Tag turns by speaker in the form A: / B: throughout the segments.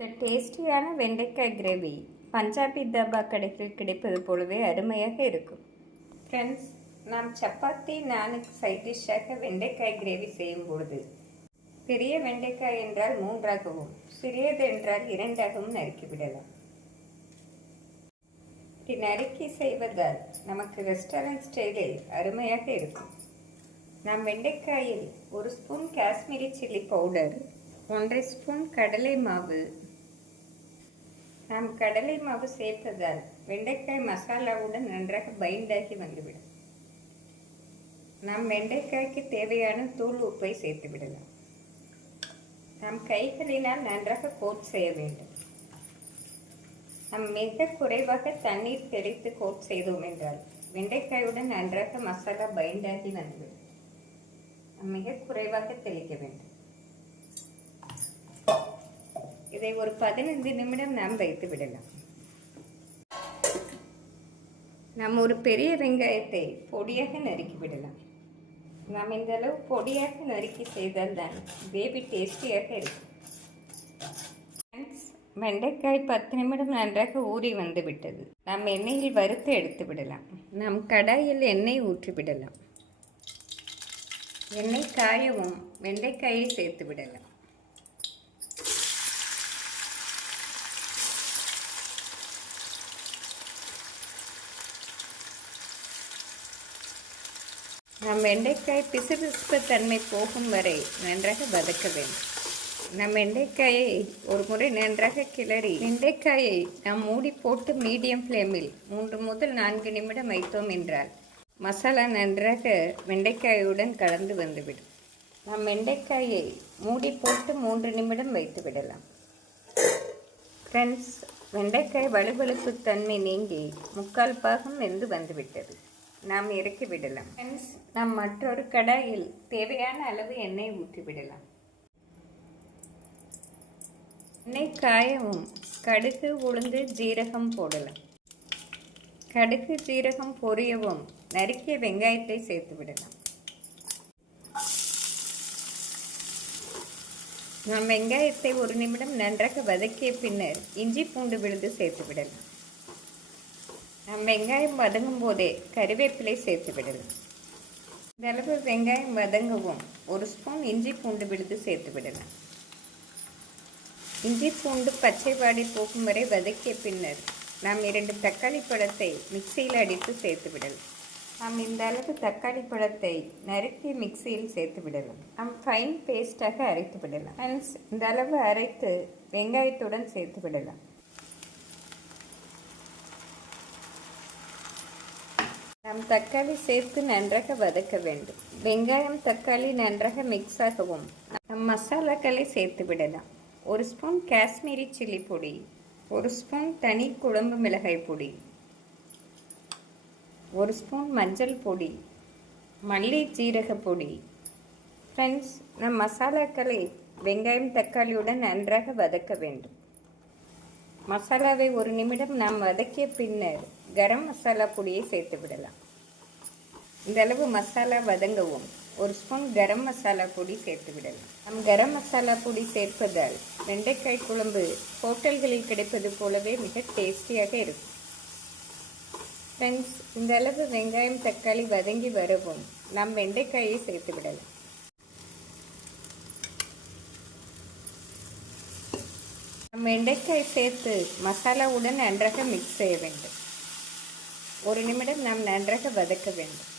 A: இந்த டேஸ்டியான வெண்டைக்காய் கிரேவி பஞ்சாபி தபா கடையில் கிடைப்பது போலவே அருமையாக இருக்கும். ஃப்ரெண்ட்ஸ் நாம் சப்பாத்தி நானுக்கு சைட் டிஷ்ஷாக வெண்டைக்காய் கிரேவி செய்யும் பொழுது பெரிய வெண்டைக்காய் என்றால் மூன்றாகவும் சிறியது என்றால் இரண்டாகவும் நறுக்கிவிடலாம் இப்படி நறுக்கி செய்வதால் நமக்கு ரெஸ்டாரண்ட் ஸ்டைலில் அருமையாக இருக்கும். நாம் வெண்டைக்காயில் ஒரு ஸ்பூன் காஷ்மீரி சில்லி பவுடர் ஒன்றரை ஸ்பூன் கடலை மாவு நாம் கடலை மாவு சேர்த்ததால் வெண்டைக்காய் மசாலாவுடன் நன்றாக பைண்டாகி வந்துவிடும். நாம் வெண்டைக்காய்க்கு தேவையான தூள் உப்பை சேர்த்து விடலாம். நாம் கைகளினால் நன்றாக கோட் செய்ய வேண்டும். நாம் மிக குறைவாக தண்ணீர் தெளித்து கோட் செய்தோம் என்றால் வெண்டைக்காயுடன் நன்றாக மசாலா பைண்டாகி வந்துவிடும். நாம் மிக குறைவாக தெளிக்க வேண்டும். இதை ஒரு பதினைந்து நிமிடம் நாம் வைத்து விடலாம். நாம் ஒரு பெரிய வெங்காயத்தை பொடியாக நறுக்கி விடலாம். நாம் இந்த அளவு பொடியாக நறுக்கி செய்தால் தான் பேபி டேஸ்டியாக இருக்கும். வெண்டைக்காய் பத்து நிமிடம் நன்றாக ஊறி வந்து விட்டது. நாம் எண்ணெயில் வறுத்து எடுத்து விடலாம். நாம் கடாயில் எண்ணெய் ஊற்றி விடலாம். எண்ணெய் காயவும் வெண்டைக்காயை சேர்த்து விடலாம். நம் வெண்டைக்காய் பிசுபிசுப்பு தன்மை போகும் வரை நன்றாக வதக்க வேண்டும். நம் வெண்டைக்காயை ஒரு முறை நன்றாக கிளறி வெண்டைக்காயை நாம் மூடி போட்டு மீடியம் ஃப்ளேமில் மூன்று முதல் நான்கு நிமிடம் வைத்தோம் என்றால் மசாலா நன்றாக வெண்டைக்காயுடன் கலந்து வந்துவிடும். நாம் வெண்டைக்காயை மூடி போட்டு மூன்று நிமிடம் வைத்து விடலாம். ஃப்ரெண்ட்ஸ் வெண்டைக்காய் வலுவழுப்பு தன்மை நீங்கி முக்கால் பாகம் வெந்து வந்துவிட்டது. நாம் இறக்கி விடலாம். ஃப்ரெண்ட்ஸ் நாம் மற்றொரு கடாயில் தேவையான அளவு எண்ணெய் ஊற்றி விடலாம். எண்ணெய் காயவும். கடுகு உளுந்து ஜீரகம் போடலாம். கடுகு ஜீரகம் பொரியவும். நறுக்கிய வெங்காயத்தை சேர்த்து விடலாம். நாம் வெங்காயத்தை ஒரு நிமிடம் நன்றாக வதக்கிய பின்னர் இஞ்சி பூண்டு விழுந்து சேர்த்து விடலாம். வெங்காயம் வதங்கும் போதே கறிவேப்பிலை சேர்த்து விடலாம். இந்த அளவு வெங்காயம் வதங்கவும். ஒரு ஸ்பூன் இஞ்சி பூண்டு விழுது சேர்த்து விடலாம். இஞ்சி பூண்டு பச்சை வாடி போகும் வரை வதக்கிய பின்னர் நாம் இரண்டு தக்காளி பழத்தை மிக்சியில் அடித்து சேர்த்து விடலாம். நாம் இந்த அளவு தக்காளி பழத்தை நறுக்கி மிக்சியில் சேர்த்து விடலாம். நாம் ஃபைன் பேஸ்டாக அரைத்து விடலாம். ஃப்ரெண்ட்ஸ் இந்த அளவு அரைத்து வெங்காயத்துடன் சேர்த்து விடலாம். நாம் தக்காளி சேர்த்து நன்றாக வதக்க வேண்டும். வெங்காயம் தக்காளி நன்றாக மிக்ஸ் ஆகவும். நம் மசாலாக்களை சேர்த்து விடலாம். ஒரு ஸ்பூன் காஷ்மீரி சில்லி பொடி ஒரு ஸ்பூன் தனி குழம்பு மிளகாய் பொடி ஒரு ஸ்பூன் மஞ்சள் பொடி மல்லி ஜீரக பொடி. ஃப்ரெண்ட்ஸ் நம் மசாலாக்களை வெங்காயம் தக்காளியுடன் நன்றாக வதக்க வேண்டும். மசாலாவை ஒரு நிமிடம் நாம் வதக்கிய பின்னர் கரம் மசாலா பொடியை சேர்த்து விடலாம். இந்த அளவு மசாலா வதங்கவும். ஒரு ஸ்பூன் கரம் மசாலா பொடி சேர்த்து விடலாம். நம் கரம் மசாலா பொடி சேர்ப்பதால் வெண்டைக்காய் குழம்பு ஹோட்டல்களில் கிடைப்பது போலவே மிக டேஸ்டியாக இருக்கும். ஃப்ரெண்ட்ஸ் இந்த அளவு வெங்காயம் தக்காளி வதங்கி வரவும் நாம் வெண்டைக்காயை சேர்த்து விடலாம். நம் வெண்டைக்காய் சேர்த்து மசாலாவுடன் நன்றாக மிக்ஸ் செய்ய வேண்டும். ஒரு நிமிடம் நாம் நன்றாக வதக்க வேண்டும்.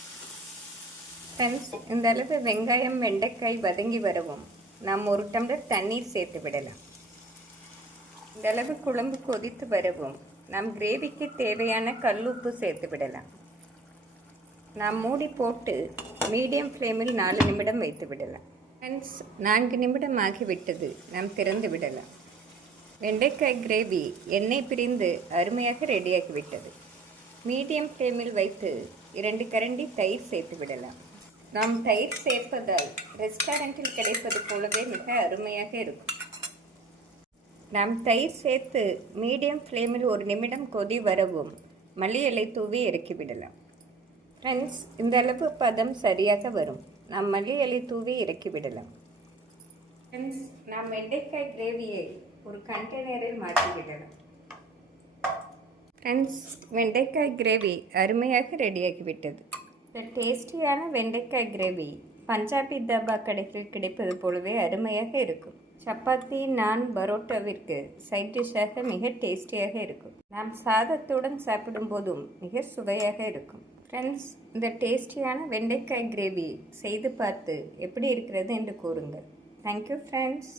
A: ஃப்ரெண்ட்ஸ் இந்த அளவு வெங்காயம் வெண்டைக்காய் வதங்கி வரவும். நாம் ஒரு டம்ளர் தண்ணீர் சேர்த்து விடலாம். இந்த அளவு குழம்பு கொதித்து வரவும். நாம் கிரேவிக்கு தேவையான கல்லுப்பு சேர்த்து விடலாம். நாம் மூடி போட்டு மீடியம் ஃப்ளேமில் நாலு நிமிடம் வைத்து விடலாம். ஃப்ரெண்ட்ஸ் நான்கு நிமிடம் ஆகிவிட்டது. நாம் திறந்து விடலாம். வெண்டைக்காய் கிரேவி எண்ணெய் பிரிந்து அருமையாக ரெடியாகிவிட்டது மீடியம் ஃப்ளேமில் வைத்து இரண்டு கரண்டி தயிர் சேர்த்து விடலாம். நாம் தயிர் சேர்ப்பதால் ரெஸ்டாரண்ட்டில் கிடைப்பது போலவே மிக அருமையாக இருக்கும். நாம் தயிர் சேர்த்து மீடியம் ஃப்ளேமில் ஒரு நிமிடம் கொதி வரவும் மல்லி இலை தூவி இறக்கி விடலாம். ஃப்ரெண்ட்ஸ் இந்த அளவு பதம் சரியாக வரும். நாம் மல்லி இலை தூவி இறக்கிவிடலாம் ஃப்ரெண்ட்ஸ் நாம் வெண்டைக்காய் கிரேவியை ஒரு கண்டெய்னரில் மாற்றிவிடலாம் ஃப்ரெண்ட்ஸ் வெண்டைக்காய் கிரேவி அருமையாக ரெடியாகிவிட்டது இந்த டேஸ்டியான வெண்டைக்காய் கிரேவி பஞ்சாபி தாபா கடைகளில் கிடைப்பது போலவே அருமையாக இருக்கும். சப்பாத்தி நான் பரோட்டாவிற்கு சைட் டிஷ்ஷாக மிக டேஸ்டியாக இருக்கும். நாம் சாதத்துடன் சாப்பிடும் போதும் மிக சுவையாக இருக்கும். ஃப்ரெண்ட்ஸ் இந்த டேஸ்டியான வெண்டைக்காய் கிரேவி செய்து பார்த்து எப்படி இருக்கிறது என்று கூறுங்கள். Thank you friends